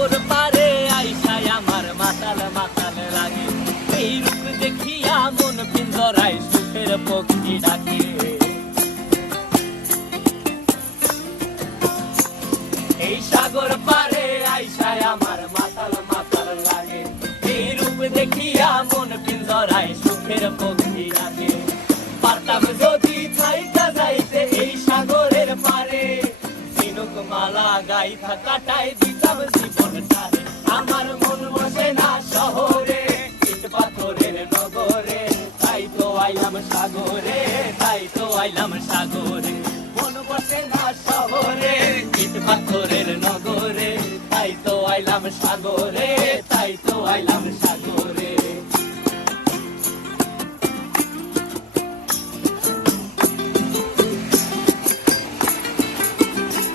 সাগর পারে আইসায় আমার মাতাল মাতাল লাগে, এই রূপ দেখিয়া মন পিঞ্জরায় সুখের পক্ষী ডাকে। এই সাগর পারে আইসায় আমার মাতাল মাতাল লাগে, এই রূপ দেখিয়া মন পিঞ্জরায় সুখের পক্ষী ডাকে। পারতাম যদি থাইকা যাইতে এই সাগরের পারে, ঝিনুক মালা গাইথা কাটায় দিতাম জীবনটারে। আমার মন বসে না শহরে, ইট পাথরের নগরে, তাই তো আইলাম সাগরে, তাই তো আইলাম সাগরে। মন বসে না শহরে, ইট পাথরের নগরে, তাই তো আইলাম সাগরে,